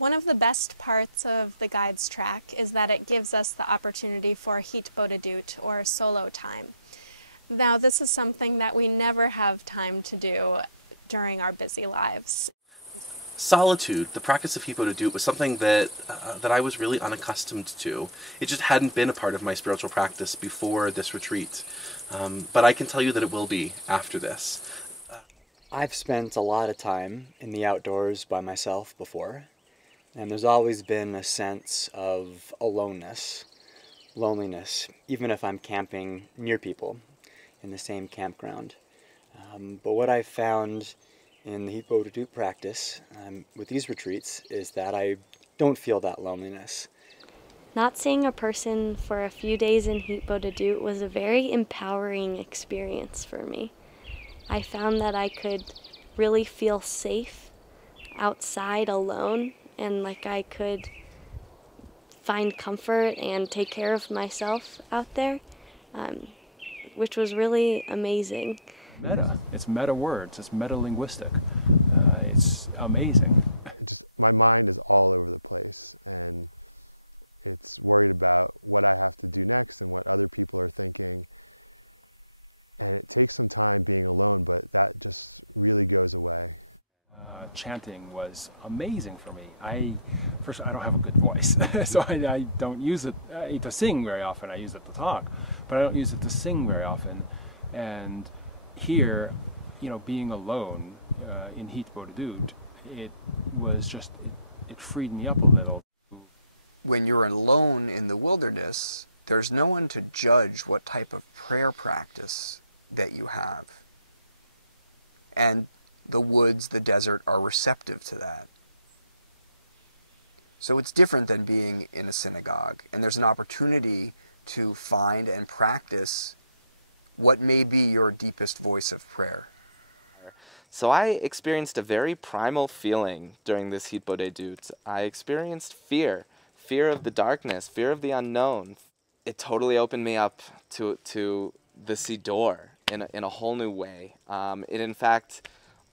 One of the best parts of the Guides Track is that it gives us the opportunity for HITBODEDUT, or solo time. Now, this is something that we never have time to do during our busy lives. Solitude, the practice of HITBODEDUT, was something that I was really unaccustomed to. It just hadn't been a part of my spiritual practice before this retreat. But I can tell you that it will be after this. I've spent a lot of time in the outdoors by myself before, and there's always been a sense of aloneness, loneliness, even if I'm camping near people in the same campground. But what I've found in the HITBODEDUT practice with these retreats is that I don't feel that loneliness. Not seeing a person for a few days in HITBODEDUT was a very empowering experience for me. I found that I could really feel safe outside alone, and like I could find comfort and take care of myself out there, which was really amazing. It's meta words, it's meta-linguistic. It's amazing. My mind is all over the place, and it's worried about what I have to do next and what other people are thinking. And it takes some time being alone, but that just really goes away. Chanting was amazing for me. First, I don't have a good voice, so I don't use it to sing very often. I use it to talk, but I don't use it to sing very often. And here, being alone in HITBODEDUT, it freed me up a little. When you're alone in the wilderness, there's no one to judge what type of prayer practice that you have. And the woods, the desert are receptive to that. So it's different than being in a synagogue. And there's an opportunity to find and practice what may be your deepest voice of prayer. So I experienced a very primal feeling during this HITBODEDUT. I experienced fear of the darkness, fear of the unknown. It totally opened me up to the Siddur in a whole new way. It in fact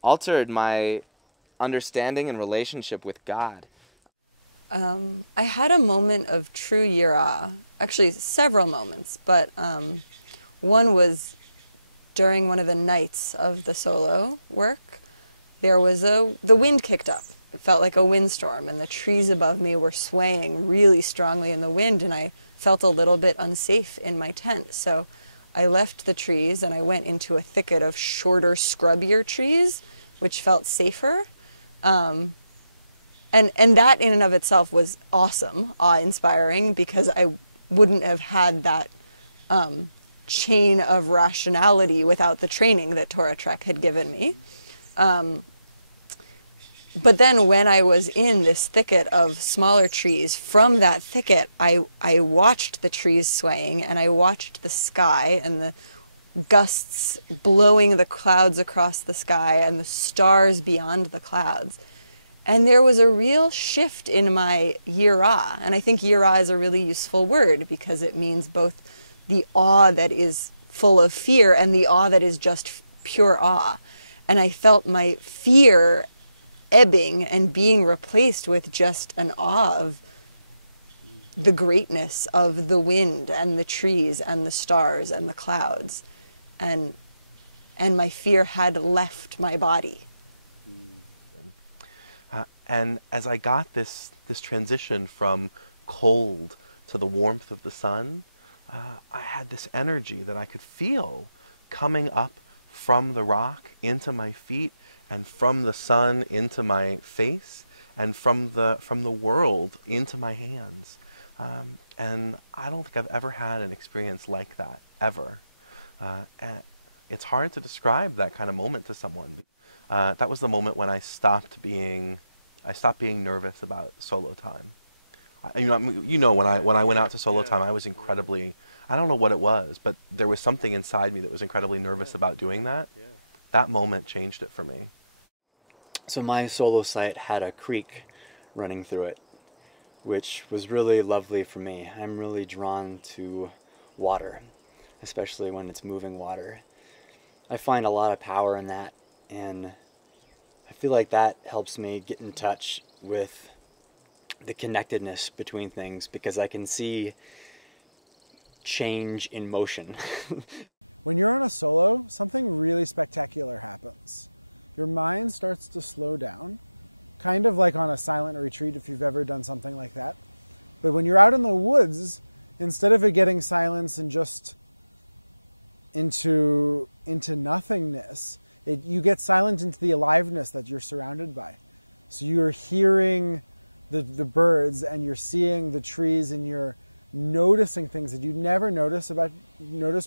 altered my understanding and relationship with God. I had a moment of true yirah, actually several moments, but one was during one of the nights of the solo work. There was the wind kicked up. It felt like a windstorm, and the trees above me were swaying really strongly in the wind, and I felt a little bit unsafe in my tent. So I left the trees and I went into a thicket of shorter, scrubbier trees, which felt safer. And that in and of itself was awesome, awe-inspiring, because I wouldn't have had that chain of rationality without the training that TorahTrek had given me. But then when I was in this thicket of smaller trees, from that thicket I watched the trees swaying, and I watched the sky and the gusts blowing the clouds across the sky and the stars beyond the clouds. And there was a real shift in my yirah. And I think yirah is a really useful word because it means both the awe that is full of fear and the awe that is just pure awe. And I felt my fear ebbing and being replaced with just an awe of the greatness of the wind and the trees and the stars and the clouds. And my fear had left my body. And as I got this transition from cold to the warmth of the sun, I had this energy that I could feel coming up from the rock into my feet, and from the sun into my face, and from the world into my hands. And I don't think I've ever had an experience like that, ever. And it's hard to describe that kind of moment to someone. That was the moment when I stopped being nervous about solo time. When I went out to solo time, I was incredibly, I don't know what it was, but there was something inside me that was incredibly nervous about doing that. That moment changed it for me. So my solo site had a creek running through it, which was really lovely for me. I'm really drawn to water, especially when it's moving water. I find a lot of power in that, and I feel like that helps me get in touch with the connectedness between things, because I can see change in motion. When you're on a solo, something really spectacular happens. Your mind starts to slow down, kind of like on a silent retreat if you've ever done something like that. But when you're out in the woods, instead of it getting silence and just into nothingness, you get silent into the aliveness that you're surrounded by. So you're hearing the birds, and you're seeing the trees, and you're noticing things that you'd never notice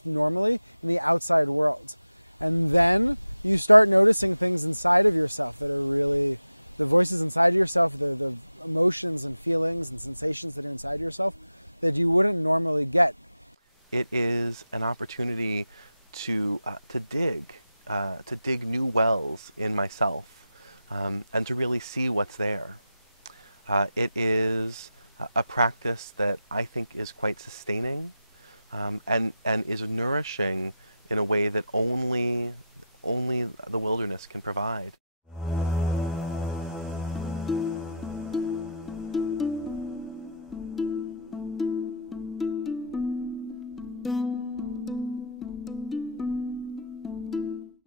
normally in the outside world. And then you start noticing things inside of yourself that are really, the voices inside of yourself, the emotions and feelings and sensations that are inside yourself that you wouldn't normally get. It is an opportunity to dig new wells in myself, and to really see what's there. It is a practice that I think is quite sustaining, and is nourishing in a way that only the wilderness can provide.